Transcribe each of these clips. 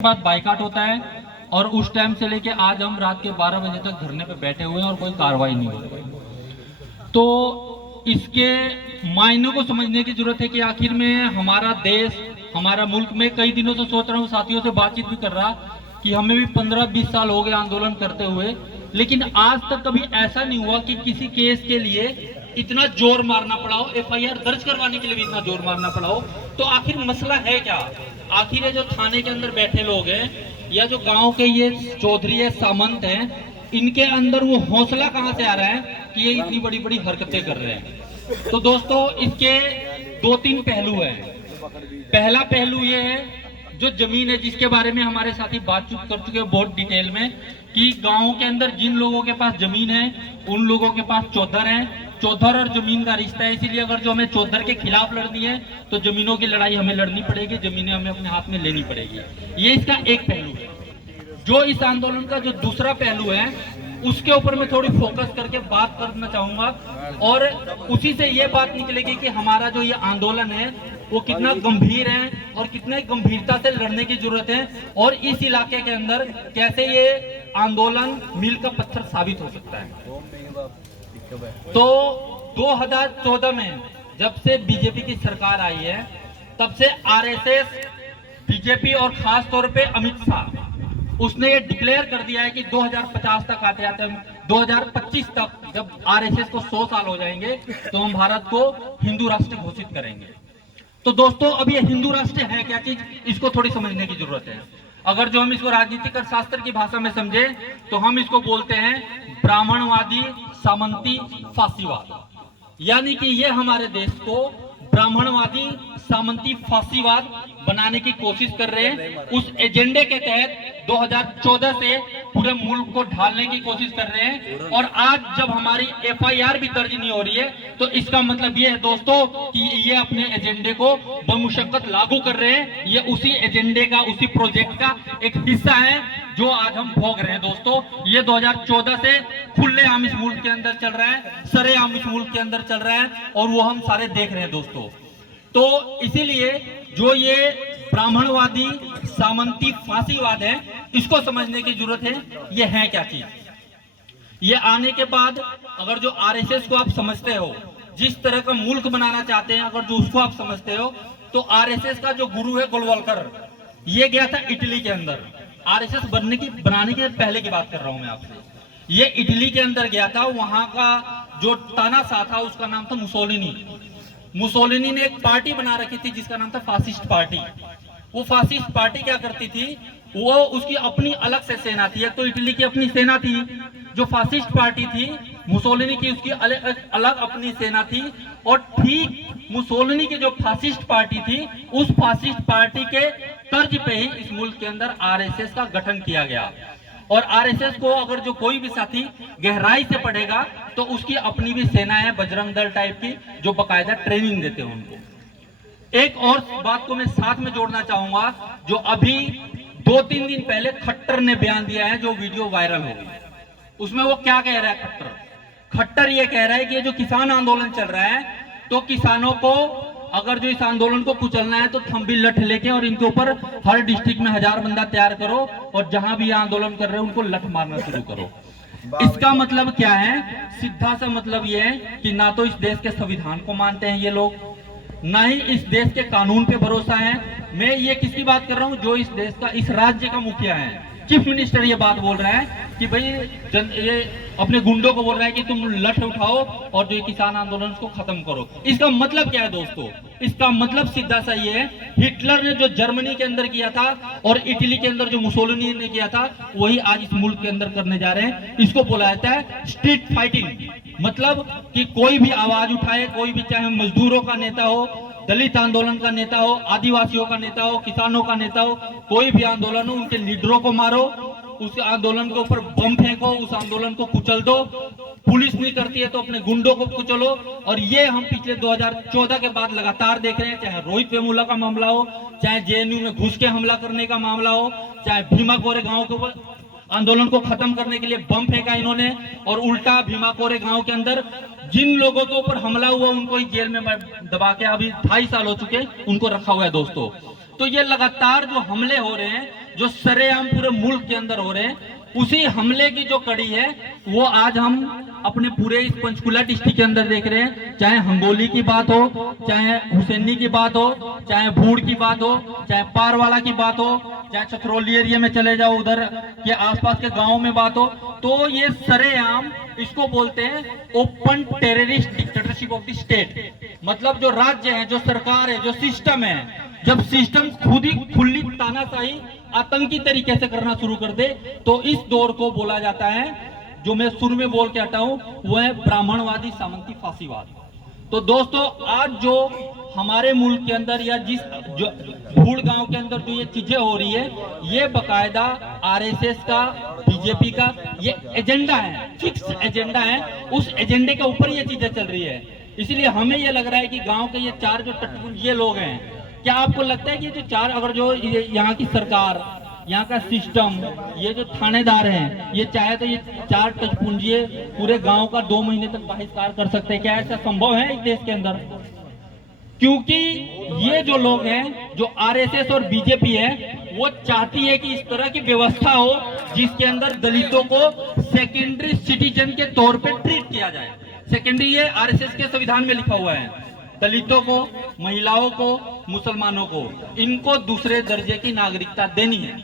बाद बाइकाट होता है और उस टाइम से लेके आज हम रात के 12 बजे तक धरने पे बैठे हुए हैं और कोई कार्रवाई नहीं हो रही। तो इसके मायनों को समझने की जरूरत है कि आखिर में हमारा देश, हमारा मुल्क में कई दिनों से सोच रहा हूँ, साथियों से बातचीत भी कर रहा कि हमें भी 15-20 साल हो गए आंदोलन करते हुए, लेकिन आज तक कभी ऐसा नहीं हुआ कि किसी केस के लिए इतना जोर मारना पड़ा हो, एफआईआर दर्ज करवाने के लिए भी इतना जोर मारना पड़ा हो। तो आखिर मसला है क्या? आखिर ये जो थाने के अंदर बैठे लोग हैं या जो गांव के ये चौधरी है, सामंत हैं, इनके अंदर वो हौसला कहां से आ रहा है कि ये इतनी बड़ी बड़ी हरकतें कर रहे हैं? तो दोस्तों, इसके 2-3 पहलू हैं। पहला पहलू ये है, जो जमीन है जिसके बारे में हमारे साथी बातचीत कर चुके हैं बहुत डिटेल में, कि गाँव के अंदर जिन लोगों के पास जमीन है उन लोगों के पास चौधर है। चौधर और जमीन का रिश्ता है, इसीलिए अगर जो हमें चौधर के खिलाफ लड़नी है तो जमीनों की लड़ाई हमें लड़नी पड़ेगी, जमीनें हमें अपने हाथ में लेनी पड़ेगी। ये इसका एक पहलू है। जो इस आंदोलन का जो दूसरा पहलू है उसके ऊपर मैं थोड़ी फोकस करके बात करना चाहूंगा, और उसी से ये बात निकलेगी कि हमारा जो ये आंदोलन है वो कितना गंभीर है और कितने गंभीरता से लड़ने की जरूरत है, और इस इलाके के अंदर कैसे ये आंदोलन मील का पत्थर साबित हो सकता है। तो 2014 में जब से बीजेपी की सरकार आई है, तब से आरएसएस, बीजेपी और खास तौर पे अमित शाह, उसने ये डिक्लेयर कर दिया है कि 2050 तक आते आते हम 2025 तक, जब आरएसएस को 100 साल हो जाएंगे, तो हम भारत को हिंदू राष्ट्र घोषित करेंगे। तो दोस्तों, अब ये हिंदू राष्ट्र है क्या चीज, इसको थोड़ी समझने की जरूरत है। अगर जो हम इसको राजनीतिक और शास्त्र की भाषा में समझे तो हम इसको बोलते हैं ब्राह्मणवादी सामंती फांसीवाद। यानी कि ये हमारे देश को ब्राह्मणवादी सामंती फांसीवाद बनाने की कोशिश कर रहे हैं। उस एजेंडे के तहत 2014 से पूरे मुल्क को ढालने की कोशिश कर रहे हैं, और आज जब हमारी एफआईआर भी दर्ज नहीं हो रही है तो इसका मतलब ये है दोस्तों कि ये अपने एजेंडे को बमुशक्कत लागू कर रहे हैं। ये उसी एजेंडे का, उसी प्रोजेक्ट का एक हिस्सा है जो आज हम भोग रहे हैं। दोस्तों, ये 2014 से खुलेआम इस मुल्क के अंदर चल रहा है, सरेआम इस मुल्क के अंदर चल रहा है, और वो हम सारे देख रहे हैं दोस्तों। तो इसीलिए जो ये ब्राह्मणवादी सामंती फांसीवाद है, इसको समझने की जरूरत है। ये है क्या चीज? ये आने के बाद अगर जो आरएसएस को आप समझते हो, जिस तरह का मुल्क बनाना चाहते हैं, अगर जो उसको आप समझते हो, तो आरएसएस का जो गुरु है गोलवलकर, ये गया था इटली के अंदर। आरएसएस बनाने के पहले की बात कर रहा हूं मैं आपसे। ये इटली के अंदर गया था, वहां का जो तानाशाह था उसका नाम था मुसोलिनी। मुसोलिनी ने एक पार्टी बना रखी थी जिसका नाम था फासिस्ट पार्टी। वो फासिस्ट पार्टी क्या करती थी, वो उसकी अपनी अलग से सेना थी। एक तो इटली की अपनी सेना थी जो फासिस्ट पार्टी थी, मुसोलिनी की उसकी अलग अपनी सेना थी, और ठीक मुसोलिनी की जो फासिस्ट पार्टी थी, उस फासिस्ट पार्टी के तर्ज पे ही इस मुल्क के अंदर आरएसएस का गठन किया गया। और आरएसएस को अगर जो कोई भी साथी गहराई से पढ़ेगा तो उसकी अपनी भी सेना है, बजरंग दल टाइप की, जो बकायदा ट्रेनिंग देते हैं उनको। एक और बात को मैं साथ में जोड़ना चाहूंगा, जो अभी 2-3 दिन पहले खट्टर ने बयान दिया है, जो वीडियो वायरल हो गई। उसमें वो क्या कह रहा है खट्टर ये कह रहा है कि ये जो किसान आंदोलन चल रहा है, तो किसानों को अगर जो इस आंदोलन को कुचलना है तो थंबी लठ लेके और इनके ऊपर हर डिस्ट्रिक्ट में 1000 बंदा तैयार करो, और जहां भी ये आंदोलन कर रहे हैं उनको लठ मारना शुरू करो। इसका मतलब क्या है? सीधा सा मतलब ये है कि ना तो इस देश के संविधान को मानते हैं ये लोग, ना ही इस देश के कानून पे भरोसा है। मैं ये किसकी बात कर रहा हूँ? जो इस देश का, इस राज्य का मुखिया है, चीफ मिनिस्टर ये बात बोल रहा है कि भाई ये अपने गुंडों को बोल रहा है कि तुम लठ उठाओ और जो किसान आंदोलन को खत्म करो। इसका मतलब क्या है दोस्तों? इसका मतलब सीधा सा ये है, हिटलर ने जो जर्मनी के अंदर किया था और इटली के अंदर जो मुसोलिनी ने किया था, वही आज इस मुल्क के अंदर करने जा रहे हैं। इसको बोला जाता है स्ट्रीट फाइटिंग। मतलब कि कोई भी आवाज उठाए, कोई भी, चाहे मजदूरों का नेता हो, दलित आंदोलन का नेता हो, आदिवासियों का नेता हो, किसानों का नेता हो, कोई भी आंदोलन हो, उनके लीडरों को मारो, उस आंदोलन के ऊपर बम फेंको, उस आंदोलन को कुचल दो। पुलिस नहीं करती है तो अपने गुंडों को कुचलो। और ये हम पिछले 2014 के बाद लगातार देख रहे हैं, चाहे रोहित वेमुला का मामला हो, चाहे जेएनयू में घुस के हमला करने का मामला हो, चाहे भीमा कोरे गांव के ऊपर आंदोलन को खत्म करने के लिए बम फेंका इन्होंने, और उल्टा भीमा कोरे गांव के अंदर जिन लोगों के ऊपर हमला हुआ उनको ही जेल में दबा के अभी 2.5 साल हो चुके उनको रखा हुआ है दोस्तों। तो ये लगातार जो हमले हो रहे हैं, जो सरेआम पूरे मुल्क के अंदर हो रहे हैं, उसी हमले की जो कड़ी है वो आज हम अपने पूरे इस पंचकुला डिस्ट्रिक्ट के अंदर देख रहे हैं। चाहे हंगोली की बात हो, चाहे हुसैनी की बात हो, चाहे भूड़ की बात हो, चाहे पारवाला की बात हो, चाहे चतरौली एरिया में चले जाओ, उधर के आसपास के गांव में बात हो, तो ये सरेआम इसको बोलते हैं open terrorist dictatorship of the state. मतलब जो राज्य है, जो सरकार है, जो सिस्टम है, जब सिस्टम खुद ही खुली तानाशाही आतंकी तरीके से करना शुरू कर दे, तो इस दौर को बोला जाता है, जो मैं शुरू में बोल के हटा हूं, वो है ब्राह्मणवादी सामंती फांसीवाद। तो दोस्तों, आज जो हमारे मुल्क के अंदर या जिस जो भूड़ गांव के अंदर जो ये चीजें हो रही है, ये बकायदा आरएसएस का, बीजेपी का ये एजेंडा है, फिक्स एजेंडा है। उस एजेंडे के ऊपर ये चीजें चल रही है। इसलिए हमें ये लग रहा है कि गांव के ये चार जो ये लोग हैं, क्या आपको लगता है कि जो चार, अगर जो यहाँ की सरकार, यहाँ का सिस्टम, ये जो थानेदार हैं, ये चाहे तो ये चार टचपुंजिए पूरे गांव का 2 महीने तक बहिष्कार कर सकते हैं? क्या ऐसा संभव है इस देश के अंदर? क्योंकि ये जो लोग हैं, जो आरएसएस और बीजेपी है, वो चाहती है कि इस तरह की व्यवस्था हो जिसके अंदर दलितों को सेकेंडरी सिटीजन के तौर पे ट्रीट किया जाए। सेकेंडरी, ये आरएसएस के संविधान में लिखा हुआ है, दलितों को, महिलाओं को, मुसलमानों को, इनको दूसरे दर्जे की नागरिकता देनी है।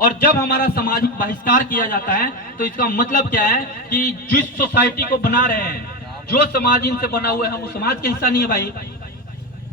और जब हमारा सामाजिक बहिष्कार किया जाता है, तो इसका मतलब क्या है कि जिस सोसाइटी को बना रहे हैं, जो समाज इनसे बना हुआ है, हम उस समाज के हिस्सा नहीं है भाई।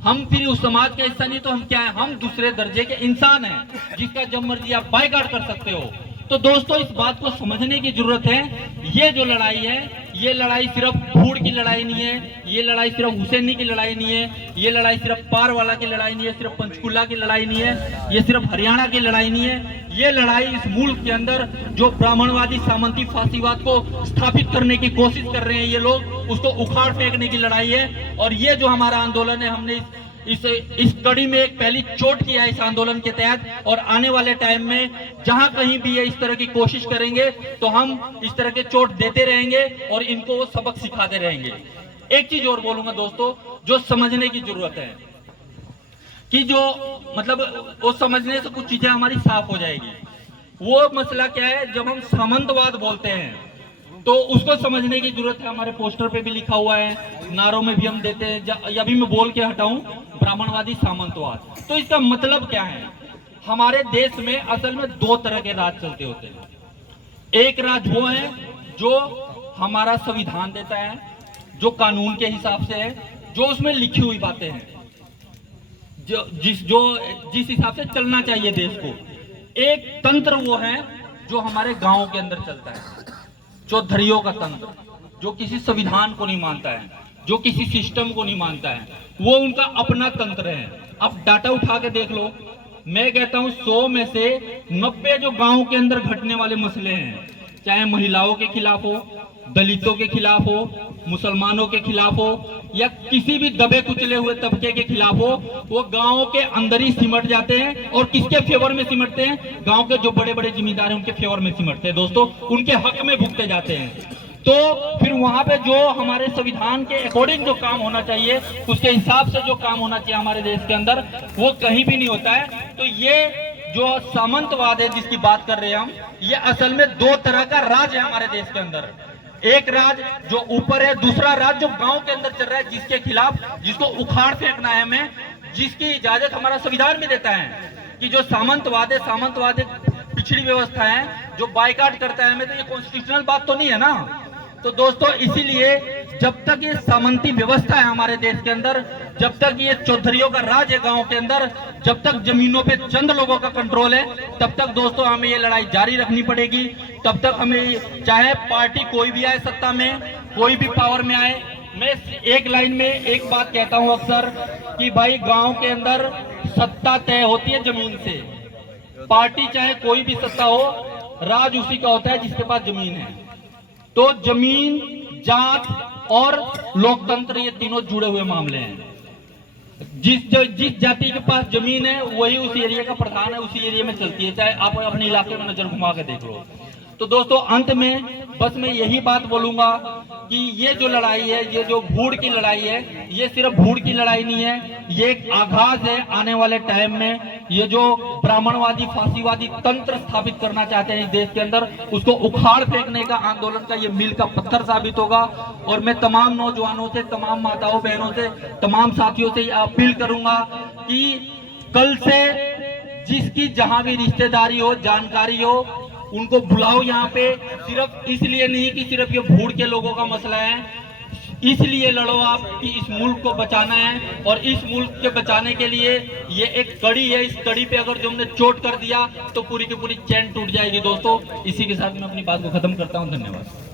हम फिर उस समाज का हिस्सा नहीं तो हम क्या है? हम दूसरे दर्जे के इंसान हैं, जिसका जब मर्जी आप बायकॉट कर सकते हो। तो दोस्तों, इस बात को समझने की जरूरत है। ये जो लड़ाई है, ये लड़ाई सिर्फ भूड़ की लड़ाई नहीं है, ये लड़ाई सिर्फ हुसैनी की लड़ाई नहीं है, ये लड़ाई सिर्फ पारवाला की लड़ाई नहीं है, सिर्फ पंचकुला की लड़ाई नहीं है, ये सिर्फ हरियाणा की लड़ाई नहीं है। ये लड़ाई इस मुल्क के अंदर जो ब्राह्मणवादी सामंती फांसीवाद को स्थापित करने की कोशिश कर रहे हैं ये लोग, उसको उखाड़ फेंकने की लड़ाई है। और ये जो हमारा आंदोलन है, हमने इस कड़ी में एक पहली चोट किया है इस आंदोलन के तहत, और आने वाले टाइम में जहां कहीं भी ये इस तरह की कोशिश करेंगे तो हम इस तरह के चोट देते रहेंगे और इनको वो सबक सिखाते रहेंगे। एक चीज और बोलूंगा दोस्तों, जो समझने की जरूरत है कि जो मतलब वो समझने से कुछ चीजें हमारी साफ हो जाएगी। वो मसला क्या है? जब हम सामंतवाद बोलते हैं तो उसको समझने की जरूरत है। हमारे पोस्टर पे भी लिखा हुआ है, नारों में भी हम देते हैं, अभी मैं बोल के हटाऊं, ब्राह्मणवादी सामंतवाद। तो इसका मतलब क्या है? हमारे देश में असल में 2 तरह के राज चलते होते हैं। एक राज वो है जो हमारा संविधान देता है, जो कानून के हिसाब से है, जो उसमें लिखी हुई बातें हैं, जिस हिसाब से चलना चाहिए देश को। एक तंत्र वो है जो हमारे गांव के अंदर चलता है, चौधरियों का तंत्र, जो किसी संविधान को नहीं मानता है, जो किसी सिस्टम को नहीं मानता है, वो उनका अपना तंत्र है। अब डाटा उठा के देख लो, मैं कहता हूं 100 में से 90 जो गांव के अंदर घटने वाले मसले हैं, चाहे महिलाओं के खिलाफ हो, दलितों के खिलाफ हो, मुसलमानों के खिलाफ हो, या किसी भी दबे कुचले हुए तबके के खिलाफ हो, वो गांव के अंदर ही सिमट जाते हैं। और किसके फेवर में सिमटते हैं? गांव के जो बड़े बड़े जिम्मेदार हैं उनके फेवर में सिमटते हैं दोस्तों, उनके हक में भुगते जाते हैं। तो फिर वहां पे जो हमारे संविधान के अकॉर्डिंग जो काम होना चाहिए, उसके हिसाब से जो काम होना चाहिए हमारे देश के अंदर, वो कहीं भी नहीं होता है। तो ये जो सामंतवाद है जिसकी बात कर रहे हैं हम, ये असल में 2 तरह का राज है हमारे देश के अंदर। एक राज जो ऊपर है, दूसरा राज जो गांव के अंदर चल रहा है, जिसके खिलाफ, जिसको उखाड़ फेंकना है हमें, जिसकी इजाजत हमारा संविधान में देता है कि जो सामंतवाद है, सामंतवाद एक पिछड़ी व्यवस्था है जो बायकॉट करता है हमें, तो ये कॉन्स्टिट्यूशनल बात तो नहीं है ना। तो दोस्तों, इसीलिए जब तक ये सामंती व्यवस्था है हमारे देश के अंदर, जब तक ये चौधरियों का राज है गांव के अंदर, जब तक जमीनों पे चंद लोगों का कंट्रोल है, तब तक दोस्तों हमें ये लड़ाई जारी रखनी पड़ेगी। तब तक हमें, चाहे पार्टी कोई भी आए सत्ता में, कोई भी पावर में आए, मैं एक लाइन में एक बात कहता हूं अक्सर कि भाई गांव के अंदर सत्ता तय होती है जमीन से। पार्टी चाहे कोई भी सत्ता हो, राज उसी का होता है जिसके पास जमीन है। तो जमीन, जात और लोकतंत्र, ये तीनों जुड़े हुए मामले हैं। जिस जाति के पास जमीन है वही उस एरिया का प्रधान है, उसी एरिया में चलती है, चाहे आप अपने इलाके में नजर घुमा के देख लो। तो दोस्तों अंत में बस मैं यही बात बोलूंगा कि ये जो लड़ाई है, ये जो भूड़ की लड़ाई है, ये सिर्फ भूड़ की लड़ाई नहीं है, ये एक आगाज है आने वाले टाइम में। ये जो ब्राह्मणवादी फांसीवादी तंत्र स्थापित करना चाहते हैं इस देश के अंदर, उसको उखाड़ फेंकने का आंदोलन का ये मील का पत्थर साबित होगा। और मैं तमाम नौजवानों से, तमाम माताओं बहनों से, तमाम साथियों से अपील करूंगा कि कल से जिसकी जहां भी रिश्तेदारी हो, जानकारी हो, उनको बुलाओ यहाँ पे। सिर्फ इसलिए नहीं कि सिर्फ ये भूड़ के लोगों का मसला है, इसलिए लड़ो आप कि इस मुल्क को बचाना है। और इस मुल्क के बचाने के लिए ये एक कड़ी है, इस कड़ी पे अगर जो हमने चोट कर दिया तो पूरी की पूरी चैन टूट जाएगी दोस्तों। इसी के साथ मैं अपनी बात को खत्म करता हूँ। धन्यवाद।